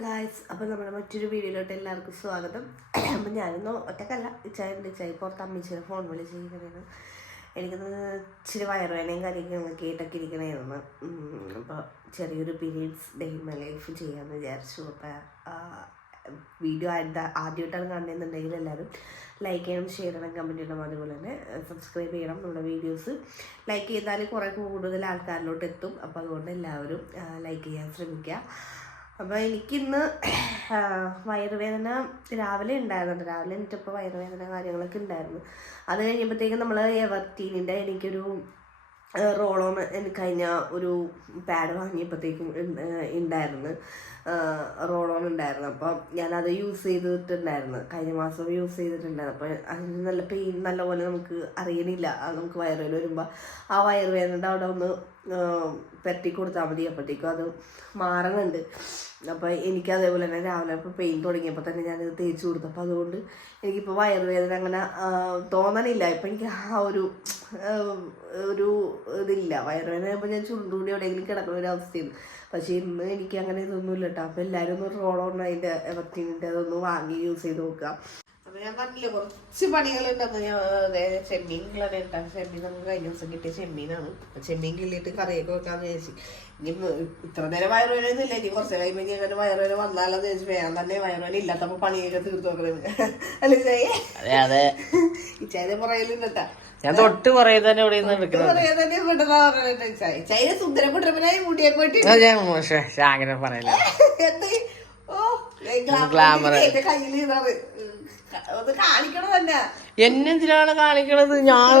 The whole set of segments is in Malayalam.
ഗായ്സ്, അപ്പോൾ നമ്മുടെ മറ്റൊരു വീഡിയോയിലോട്ട് എല്ലാവർക്കും സ്വാഗതം. അപ്പം ഞാനൊന്നും ഒറ്റക്കല്ല, ഇച്ചായി പുറത്ത് അമ്മച്ചിയുടെ ഫോൺ വിളിച്ചിരിക്കണേന്ന്. എനിക്കൊന്ന് ഇച്ചിരി വയറുവേനയും കാര്യങ്ങളൊക്കെ കേട്ടൊക്കെ ഇരിക്കണമായിരുന്നു. അപ്പോൾ ചെറിയൊരു periods day in my life ചെയ്യാമെന്ന് വിചാരിച്ചു. അപ്പോൾ വീഡിയോ ആദ്യമായിട്ടാണ് കാണുന്നതെന്നുണ്ടെങ്കിൽ എല്ലാവരും ലൈക്ക് ചെയ്യണം, ഷെയർ ചെയ്യണം, കമൻറ്റ് ചെയ്യണം. അതുപോലെ തന്നെ സബ്സ്ക്രൈബ് ചെയ്യണം. നമ്മുടെ വീഡിയോസ് ലൈക്ക് ചെയ്താൽ കുറേ കൂടുതൽ ആൾക്കാരിലോട്ട് എത്തും. അപ്പോൾ അതുകൊണ്ട് എല്ലാവരും ലൈക്ക് ചെയ്യാൻ ശ്രമിക്കുക. അപ്പോൾ എനിക്കിന്ന് വയറുവേദന രാവിലെ ഉണ്ടായിരുന്നുണ്ട്. രാവിലെ എനിക്കിപ്പോൾ വയറുവേദന കാര്യങ്ങളൊക്കെ ഉണ്ടായിരുന്നു. അത് കഴിഞ്ഞപ്പോഴത്തേക്കും നമ്മൾ എവർട്ടീനിൻ്റെ എനിക്കൊരു റോളോൺ കഴിഞ്ഞ ഒരു പാഡ് വാങ്ങിയപ്പോഴത്തേക്കും ഉണ്ടായിരുന്നു, റോളോൺ ഉണ്ടായിരുന്നു. അപ്പം ഞാനത് യൂസ് ചെയ്തിട്ടുണ്ടായിരുന്നു, കഴിഞ്ഞ മാസം യൂസ് ചെയ്തിട്ടുണ്ടായിരുന്നു. അപ്പോൾ അതിന് നല്ല പെയിൻ നല്ലപോലെ നമുക്ക് അറിയണില്ല. നമുക്ക് വയറുവേദന വരുമ്പോൾ ആ വയറുവേദനയുടെ അവിടെ ഒന്ന് പെരട്ടി കൊടുത്താൽ മതി, അപ്പോഴത്തേക്കും അത് മാറണുണ്ട്. അപ്പോൾ എനിക്ക് അതേപോലെ തന്നെ രാവിലെ ഇപ്പോൾ പെയിൻ തുടങ്ങിയപ്പോൾ തന്നെ ഞാനത് തേച്ച് കൊടുത്തു. അപ്പോൾ അതുകൊണ്ട് എനിക്കിപ്പോൾ വയറുവേദന അങ്ങനെ തോന്നണില്ല. ഇപ്പം എനിക്ക് ആ ഒരു ഇതില്ല. വയറുവേദന ആകുമ്പോൾ ഞാൻ ചുണ്ടുകൂടി എവിടെയെങ്കിലും കിടക്കുന്ന ഒരു അവസ്ഥയാണ്. പക്ഷേ ഇന്ന് എനിക്ക് അങ്ങനെ ഇതൊന്നുമില്ല കേട്ടോ. അപ്പോൾ എല്ലാവരും ഒന്ന് റോളോൺ അതിൻ്റെ എവർട്ടീനിൻ്റെ അതൊന്ന് വാങ്ങി യൂസ് ചെയ്ത് നോക്കുക. അപ്പോൾ ഞാൻ പറഞ്ഞില്ല കുറച്ച് പണികളുണ്ടെന്ന്. ഞാൻ ചെമ്മീനുകളാണ് ഉണ്ടാകും. ചെമ്മീൻ നമുക്ക് കഴിഞ്ഞ ദിവസം കിട്ടിയ ചെമ്മീനാണ്. ചെമ്മീൻ കിള്ളിയിട്ട് കറിയൊക്കെ വെക്കാമെന്ന് വിചാരിച്ചു. ഇനി ഇത്ര നേരം വയറുവേദന ഒന്നുമില്ല, ഇനി കുറച്ച് കഴിയുമ്പോൾ ഇനി അങ്ങനെ വയറുവേദന വന്നാലെന്ന് വിചാരിച്ചു വേഗം തന്നെ വയറുവേദന ഇല്ലാത്തപ്പോൾ പണിയൊക്കെ തീർത്ത് നോക്കണത് അല്ലേ ചായ? ഇച്ചായ പറയലുണ്ടാ, ഞാൻ തൊട്ട് പറയ തന്നെ ചൈന സുന്ദരപ്പെട്ടവനായി മുടിയൊക്കെ വെട്ടി അങ്ങനെ പറയല കയ്യില് ഒന്ന് കാണിക്കണം തന്നെ. എന്നെന്തിനാണ് കാണിക്കണത്? ഞാൻ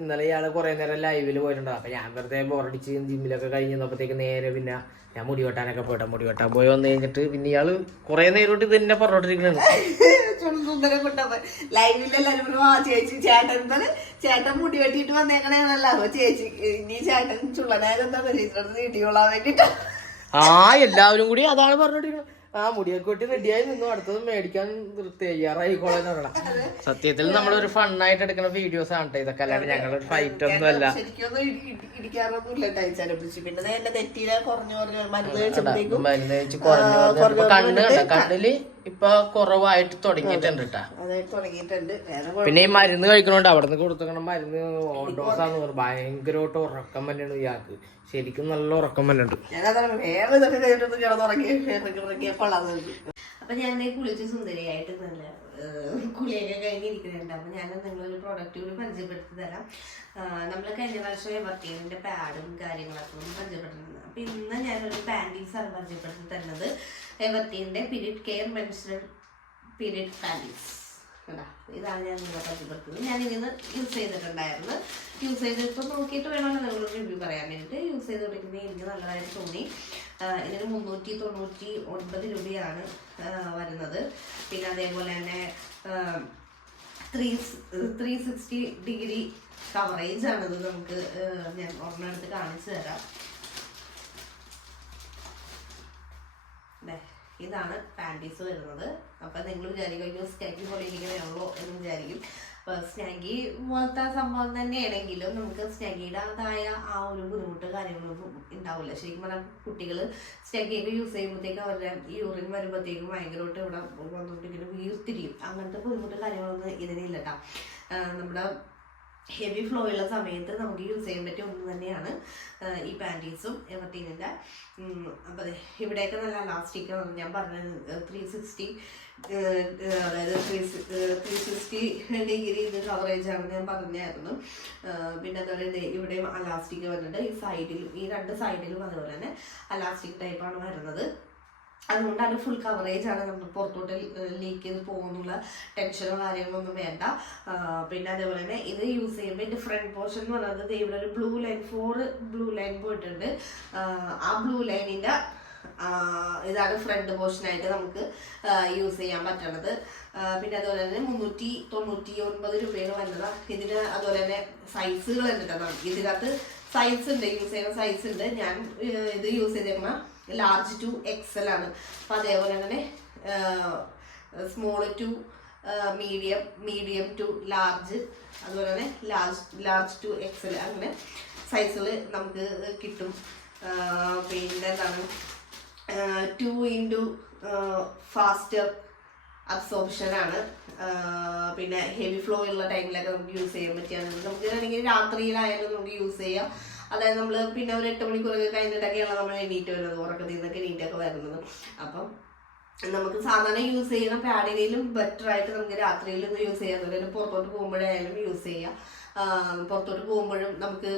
ഇന്നലെ ഇയാള് കുറെ നേരം ലൈവില് പോയിട്ടുണ്ടോ. അപ്പൊ ഞാൻ വെറുതെ ബോറടിച്ച് ജിമ്മിലൊക്കെ കഴിഞ്ഞപ്പോഴത്തേക്ക് നേരെ പിന്നെ ഞാൻ മുടി വെട്ടാനൊക്കെ പോയിട്ടാ. മുടി വെട്ടാൻ പോയി വന്നു കഴിഞ്ഞിട്ട് പിന്നെ ഇയാള് കുറെ നേരോട്ട് ഇത് തന്നെ പറഞ്ഞോണ്ടിരിക്കണത്. ചേട്ടൻ മുടി വെട്ടിട്ട് വന്നേക്കണേന്നല്ലോ ചേച്ചി. ഇനി ചേട്ടൻ ചുള്ളനായതെന്താ നീട്ടിക്കൊള്ളാൻ വേണ്ടിട്ട് എല്ലാവരും കൂടി അതാണ് പറഞ്ഞോണ്ടിരിക്കുന്നത്. മുടിയൊക്കെ വെട്ടി റെഡിയായി നിന്നു, അടുത്തത് മേടിക്കാൻ തയ്യാറായിക്കോളെന്ന് പറയണം. സത്യത്തിൽ നമ്മളൊരു ഫണ്ണായിട്ട് എടുക്കുന്ന വീഡിയോസ് ആണ് ഇതൊക്കെ, അല്ലാണ്ട് ഞങ്ങളൊരു ഫൈറ്റ് ഒന്നും അല്ല. മരുന്ന് കഴിച്ച് കുറഞ്ഞു കണ്ണില് ഇപ്പൊ കുറവായിട്ട് തുടങ്ങിയിട്ടുണ്ട് കേട്ടാ. പിന്നെ ഈ മരുന്ന് കഴിക്കണോണ്ട് അവിടെ നിന്ന് കൊടുത്തേക്കണ മരുന്ന് ഓവർഡോസാന്ന് പറഞ്ഞു. ഭയങ്കരമായിട്ട് ഉറക്കം തന്നെയാണ് ഇയാൾക്ക്. ശരിക്കും നല്ല ഉറക്കം തന്നെയുണ്ട്. അപ്പൊ ഞാൻ കുളിച്ച് സുന്ദരിയായിട്ട് നല്ല കുളിയൊക്കെ കഴിഞ്ഞിരിക്കുന്നുണ്ട്. അപ്പൊ ഞാൻ നിങ്ങളൊരു പ്രോഡക്റ്റ് കൂടി പരിചയപ്പെടുത്തി തരാം. നമ്മൾ കഴിഞ്ഞ പ്രാവശ്യം എവർട്ടീനിന്റെ പാഡും കാര്യങ്ങളൊക്കെ പരിചയപ്പെട്ടിട്ടുണ്ട്. അപ്പൊ ഇന്ന് ഞാനൊരു പാൻറ്റീസാണ് പരിചയപ്പെടുത്തി തരുന്നത്. എവർട്ടീനിന്റെ period care menstrual period panties. ഇതാണ് ഞാൻ നിങ്ങളെ പരിചയപ്പെടുത്തുന്നത്. ഞാൻ ഇതിന് യൂസ് ചെയ്തിട്ടുണ്ടായിരുന്നു. യൂസ് ചെയ്തിപ്പോൾ നോക്കിയിട്ട് വേണമല്ലോ നിങ്ങളോട് റിവ്യൂ പറയാൻ വേണ്ടിയിട്ട്. യൂസ് ചെയ്ത് കൊടുക്കുന്നത് എനിക്ക് നല്ലതായിട്ട് തോന്നി. ഇതിന് 399 രൂപയാണ് വരുന്നത്. പിന്നെ അതേപോലെ തന്നെ 360 ഡിഗ്രി കവറേജ് ആണിത്. നമുക്ക് ഞാൻ ഒരെണ്ണം എടുത്ത് കാണിച്ചു തരാം. ഇതാണ് പാൻറ്റീസ് വരുന്നത്. അപ്പം നിങ്ങൾ വിചാരിക്കും സ്നാഗി പോലെ ഇരിക്കണേ എന്ന് വിചാരിക്കും. സ്നാഗി പോലത്തെ സംഭവം തന്നെയാണെങ്കിലും നമുക്ക് സ്നാഗിയുടേതായ ആ ഒരു ബുദ്ധിമുട്ട് കാര്യങ്ങളൊന്നും ഉണ്ടാവില്ല. ശരിക്കും പറഞ്ഞാൽ കുട്ടികൾ സ്നാഗിയൊക്കെ യൂസ് ചെയ്യുമ്പോഴത്തേക്കും അവരുടെ ഈ യൂറിൻ വരുമ്പോഴത്തേക്കും ഭയങ്കരമായിട്ട് ഇവിടെ വന്നുകൊണ്ട് ഇങ്ങനെ വീർത്തിരിക്കും. അങ്ങനത്തെ ബുദ്ധിമുട്ട് കാര്യങ്ങളൊന്നും ഇതിനില്ല കേട്ടോ. നമ്മുടെ ഹെവി ഫ്ലോ ഉള്ള സമയത്ത് നമുക്ക് യൂസ് ചെയ്യാൻ പറ്റിയ ഒന്ന് തന്നെയാണ് ഈ പാൻറ്റീസും എവർട്ടീനിൻ്റെ. അപ്പം ഇവിടെയൊക്കെ നല്ല ഇലാസ്റ്റിക് ഞാൻ പറഞ്ഞത് 360 അതായത് 360 ഡിഗ്രി ഇത് കവറേജ് ആണ് ഞാൻ പറഞ്ഞായിരുന്നു. പിന്നെ അതുപോലെ ഇവിടെയും അലാസ്റ്റിക് വരുന്നുണ്ട്. ഈ സൈഡിലും ഈ രണ്ട് സൈഡിലും അതുപോലെ തന്നെ അലാസ്റ്റിക് ടൈപ്പാണ് വരുന്നത്. അതുകൊണ്ടാണ് ഫുൾ കവറേജ് ആണ്. നമ്മൾ പുറത്തോട്ട് ലീക്ക് ചെയ്ത് പോകുന്നുള്ള ടെൻഷനോ കാര്യങ്ങളൊന്നും വേണ്ട. പിന്നെ അതേപോലെ തന്നെ ഇത് യൂസ് ചെയ്യുമ്പോൾ ഇതിൻ്റെ ഫ്രണ്ട് പോർഷൻ എന്ന് പറയുന്നത് ഇവിടെ ഒരു ബ്ലൂ ലൈൻ 4 ബ്ലൂ ലൈൻ പോയിട്ടുണ്ട്. ആ ബ്ലൂ ലൈനിൻ്റെ ഇതാണ് ഫ്രണ്ട് പോർഷനായിട്ട് നമുക്ക് യൂസ് ചെയ്യാൻ പറ്റണത്. പിന്നെ അതുപോലെ തന്നെ 399 രൂപയാണ് വരുന്നത്. ഇതിന് അതുപോലെ തന്നെ സൈസുകൾ ഉണ്ട്. ഇതിനകത്ത് സൈസ് ഉണ്ട്, യൂസ് ചെയ്യുന്ന സൈസ് ഉണ്ട്. ഞാൻ ഇത് യൂസ് ചെയ്തേക്കുന്ന large to XL ആണ്. അപ്പം അതേപോലെ തന്നെ small to medium to large, അതുപോലെ തന്നെ ലാർജ് ടു XL അങ്ങനെ സൈസിൽ നമുക്ക് കിട്ടും. പിന്നെ എന്താണ് 2x ഫാസ്റ്റർ അബ്സോർപ്ഷനാണ്. പിന്നെ ഹെവി ഫ്ലോ ഉള്ള ടൈമിലൊക്കെ നമുക്ക് യൂസ് ചെയ്യാൻ പറ്റിയാണ്. നമുക്ക് വേണമെങ്കിൽ രാത്രിയിലായാലും നമുക്ക് യൂസ് ചെയ്യാം. അതായത് നമ്മൾ പിന്നെ ഒരു 8 മണിക്കൂറൊക്കെ കഴിഞ്ഞിട്ടൊക്കെയാണ് നമ്മൾ എണീറ്റ് വരുന്നത്, ഉറക്കത്തിൽ നിന്നൊക്കെ എണീറ്റൊക്കെ വരുന്നത്. അപ്പം നമുക്ക് സാധാരണ യൂസ് ചെയ്യുന്ന പാഡിനേലും ബെറ്റർ ആയിട്ട് നമുക്ക് രാത്രിയിൽ യൂസ് ചെയ്യാം. അതുപോലെ പുറത്തോട്ട് പോകുമ്പോഴായാലും യൂസ് ചെയ്യാം. പുറത്തോട്ട് പോകുമ്പോഴും നമുക്ക്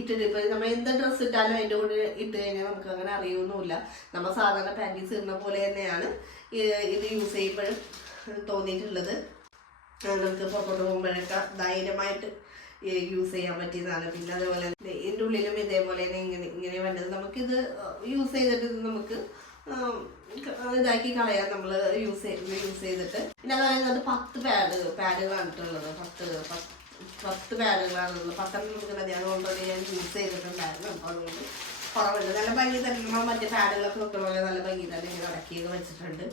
ഇട്ടിട്ട് ഇപ്പം നമ്മൾ എന്ത് ഡ്രസ്സ് ഇട്ടാലും അതിൻ്റെ കൂടെ ഇട്ട് കഴിഞ്ഞാൽ നമുക്ക് അങ്ങനെ അറിയൊന്നുമില്ല. നമ്മൾ സാധാരണ പാൻറ്റീസ് ഇടുന്ന പോലെ തന്നെയാണ് ഇത് യൂസ് ചെയ്യുമ്പോഴും തോന്നിയിട്ടുള്ളത്. നമുക്ക് പുറത്തോട്ട് പോകുമ്പോഴൊക്കെ ധൈര്യമായിട്ട് യൂസ് ചെയ്യാൻ പറ്റിയതാണ്. പിന്നെ അതുപോലെ ഇതിൻ്റെ ഉള്ളിലും ഇതേപോലെ തന്നെ ഇങ്ങനെ വേണ്ടത് നമുക്കിത് യൂസ് ചെയ്തിട്ട് നമുക്ക് ഇതാക്കി കളയാം നമ്മൾ യൂസ് ചെയ്തിട്ട്. പിന്നെ അതായത് 10 പാഡുകളാണ് ഇട്ടുള്ളത്. 10 പാഡുകളാണുള്ളത്. 10 നമുക്ക് മതിയാണ്. ഓൾറെഡി ഞാൻ യൂസ് ചെയ്തിട്ടുണ്ടായിരുന്നു. അപ്പോൾ അതുകൊണ്ട് കുറവുണ്ട്. നല്ല ഭംഗി തന്നെ നമ്മൾ മറ്റേ പാഡുകളൊക്കെ നോക്കുന്ന പോലെ നല്ല ഭംഗി തന്നെ ഇങ്ങനെ ഇറക്കിയൊക്കെ വെച്ചിട്ടുണ്ട്.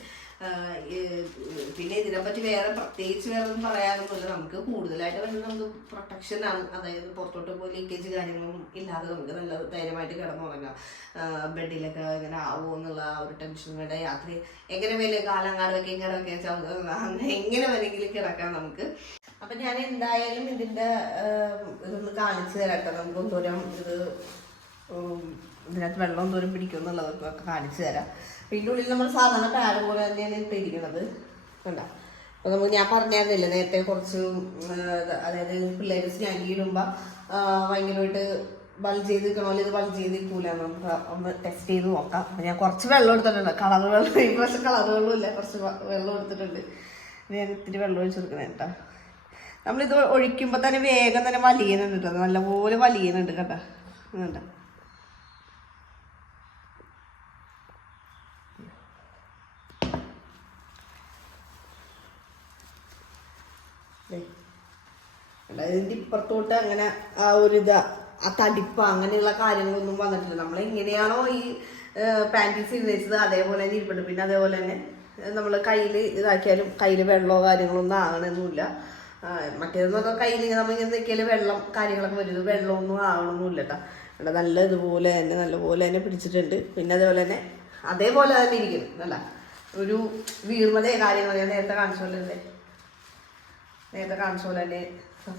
പിന്നെ ഇതിനെപ്പറ്റി പ്രത്യേകിച്ച് വേറെ ഒന്നും പറയാനൊന്നുമില്ല. നമുക്ക് കൂടുതലായിട്ട് വരുന്നത് നമുക്ക് പ്രൊട്ടക്ഷനാണ്. അതായത് പുറത്തോട്ട് പോയി ലീക്കേജ് കാര്യങ്ങളൊന്നും ഇല്ലാതെ നമുക്ക് നല്ല ധൈര്യമായിട്ട് കിടന്നുറങ്ങാം. ബെഡിലൊക്കെ ഇങ്ങനെ ആവുമോ എന്നുള്ള ആ ഒരു ടെൻഷൻ വേണ്ട. യാത്ര എങ്ങനെ വേല കാലങ്ങാട് വെക്കുകയും കിടക്കുകയും അങ്ങനെ എങ്ങനെ വേണമെങ്കിലും കിടക്കാം നമുക്ക്. അപ്പം ഞാൻ എന്തായാലും ഇതിൻ്റെ ഇതൊന്ന് കാണിച്ചു തരാം കേട്ടോ. നമുക്ക് എന്തോരം ഇതിനകത്ത് വെള്ളം എന്തോരം പിടിക്കും എന്നുള്ളതൊക്കെ കാണിച്ചു തരാം. പിന്നെ ഉള്ളിൽ നമ്മൾ സാധാരണ പാഡ് പോലെ തന്നെയാണ് ഇപ്പം ഇരിക്കുന്നത് കണ്ടോ. അപ്പോൾ നമുക്ക് ഞാൻ പറഞ്ഞിരുന്നില്ല നേരത്തെ കുറച്ച്, അതായത് പിള്ളേർ സ്നാഗി ഇടുമ്പോൾ ഭയങ്കരമായിട്ട് ബൾജ് ചെയ്ത് നിൽക്കണമല്ലോ, ഇത് ബൾജ് ചെയ്ത് നിൽക്കൂല. നമുക്ക് ഒന്ന് ടെസ്റ്റ് ചെയ്ത് നോക്കാം. അപ്പം ഞാൻ കുറച്ച് വെള്ളം എടുത്തിട്ടുണ്ട്. കളർ വെള്ളം, ഈ പ്രാവശ്യം കളർ വെള്ളമില്ല, കുറച്ച് വെള്ളം എടുത്തിട്ടുണ്ട്. ഞാൻ ഇത്തിരി വെള്ളം ഒഴിച്ച് കൊടുക്കണേ കേട്ടോ. നമ്മളിത് ഒഴിക്കുമ്പോൾ തന്നെ വേഗം തന്നെ വലിയുന്നുണ്ട് കേട്ടോ. നല്ലപോലെ വലിയുന്നുണ്ട് കേട്ടോ. കേട്ടോ ഇതിൻ്റെ ഇപ്പുറത്തോട്ട് അങ്ങനെ ആ ഒരു ആ തടിപ്പ അങ്ങനെയുള്ള കാര്യങ്ങളൊന്നും വന്നിട്ടില്ല. നമ്മൾ എങ്ങനെയാണോ ഈ പാൻറ്റീസ് വെച്ചത് അതേപോലെ തന്നെ ഇരിപ്പുണ്ട്. പിന്നെ അതേപോലെ തന്നെ നമ്മൾ കയ്യിൽ ഇതാക്കിയാലും കയ്യിൽ വെള്ളമോ കാര്യങ്ങളൊന്നും ആകണമെന്നില്ല. മറ്റേതെന്ന് പറഞ്ഞാൽ കയ്യിൽ നമ്മളിങ്ങനെ നിൽക്കിയാൽ വെള്ളം കാര്യങ്ങളൊക്കെ വരുന്നത് വെള്ളമൊന്നും ആകണമെന്നില്ല കേട്ടോ. നല്ല ഇതുപോലെ തന്നെ പിടിച്ചിട്ടുണ്ട്. പിന്നെ അതേപോലെ തന്നെ ഇരിക്കുന്നു. അല്ല ഒരു വീർമതയോ കാര്യങ്ങളോ ഞാൻ നേരത്തെ കാണിച്ച പോലെ തന്നെ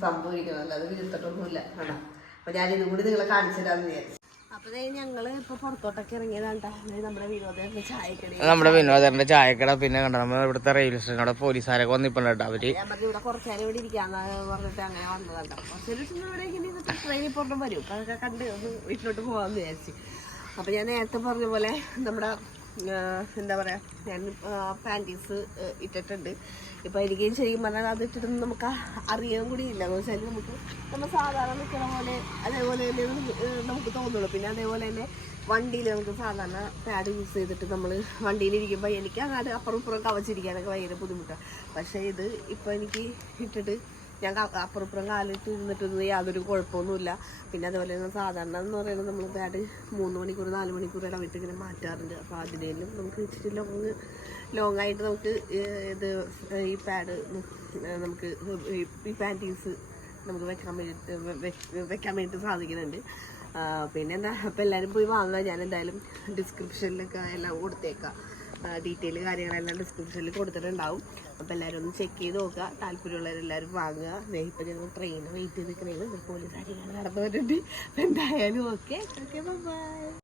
സംഭവിക്കുന്നത്. അല്ലാതെ വീർത്തിട്ടൊന്നുമില്ല കേട്ടോ. അപ്പോൾ ഞാനിതും കൂടി നിങ്ങളെ കാണിച്ചു തരാമെന്ന് വിചാരിച്ചു. അപ്പോൾ ഞങ്ങൾ ഇപ്പോൾ പുറത്തോട്ടൊക്കെ ഇറങ്ങിയതാണ് നമ്മുടെ വിനോദന്റെ ചായക്കട. പിന്നെ കണ്ടോ നമ്മൾ ഇവിടുത്തെ റെയിൽവേ സ്റ്റേഷനോടെ പോലീസുകാരൊക്കെ വന്നിട്ടുണ്ട് കേട്ടോ. അവര് ഇവിടെ കുറച്ച് നേരം ഇവിടെ ഇരിക്കാന്ന് പറഞ്ഞിട്ട് അങ്ങനെ വന്നതാട്ടോ. കുറച്ചൊരു ഇവിടെ ഇങ്ങനെ ട്രെയിനിൽ പോകണം വരും. അപ്പോൾ അതൊക്കെ കണ്ട് ഒന്ന് വീട്ടിലോട്ട് പോകാമെന്ന് വിചാരിച്ചു. അപ്പോൾ ഞാൻ നേരത്തെ പറഞ്ഞ പോലെ നമ്മുടെ എന്താ പറയുക, ഞാൻ പാൻറ്റീസ് ഇട്ടിട്ടുണ്ട്. ഇപ്പോൾ എനിക്ക് ശരിക്കും പറഞ്ഞാൽ അത് ഇട്ടിട്ടൊന്നും നമുക്ക് അറിയാൻ കൂടി ഇല്ല. എന്ന് വെച്ചാൽ നമ്മൾ സാധാരണ നിൽക്കുന്ന പോലെ അതേപോലെ തന്നെ നമുക്ക് തോന്നുള്ളൂ. പിന്നെ അതേപോലെ തന്നെ വണ്ടിയിൽ നമുക്ക് സാധാരണ പാഡ് യൂസ് ചെയ്തിട്ട് നമ്മൾ വണ്ടിയിലിരിക്കുമ്പോൾ എനിക്ക് അങ്ങനെ അപ്പുറം ഇപ്പുറം കവച്ചിരിക്കാനൊക്കെ ഭയങ്കര ബുദ്ധിമുട്ടാണ്. പക്ഷേ ഇത് ഇപ്പോൾ എനിക്ക് ഇട്ടിട്ട് ഞാൻ അപ്പുറപ്പുറം കാലിട്ട് ഇരുന്നിട്ടൊന്നും യാതൊരു കുഴപ്പമൊന്നുമില്ല. പിന്നെ അതുപോലെ തന്നെ സാധാരണ എന്ന് പറയുന്നത് നമ്മൾ പാഡ് 3 മണിക്കൂർ 4 മണിക്കൂർ ഇടവിട്ട് ഇങ്ങനെ മാറ്റാറുണ്ട്. അപ്പോൾ അതിനേലും നമുക്ക് ഇച്ചിരി ലോങ് ആയിട്ട് നമുക്ക് ഇത് ഈ പാഡ് നമുക്ക് ഈ പാൻറ്റീസ് നമുക്ക് വെക്കാൻ വേണ്ടിയിട്ട് സാധിക്കുന്നുണ്ട്. പിന്നെ എന്താ, അപ്പോൾ എല്ലാവരും പോയി വാങ്ങുക. ഞാൻ എന്തായാലും ഡിസ്ക്രിപ്ഷനിലൊക്കെ എല്ലാം കൊടുത്തേക്കാം. ഡീറ്റെയിൽ കാര്യങ്ങളെല്ലാം ഡിസ്ക്രിപ്ഷനിൽ കൊടുത്തിട്ടുണ്ടാവും. അപ്പോൾ എല്ലാവരും ഒന്ന് ചെക്ക് ചെയ്ത് നോക്കുക. താല്പര്യമുള്ളവരെല്ലാവരും വാങ്ങുക. ഇപ്പോൾ ഞങ്ങൾ ട്രെയിന് വെയിറ്റ് ചെയ്ത് നിൽക്കുന്നതാണ്. പോലീസ് കാര്യങ്ങൾ നടന്നു വരുന്നുണ്ട്. അപ്പോൾ എന്തായാലും ഓക്കെ ബൈ.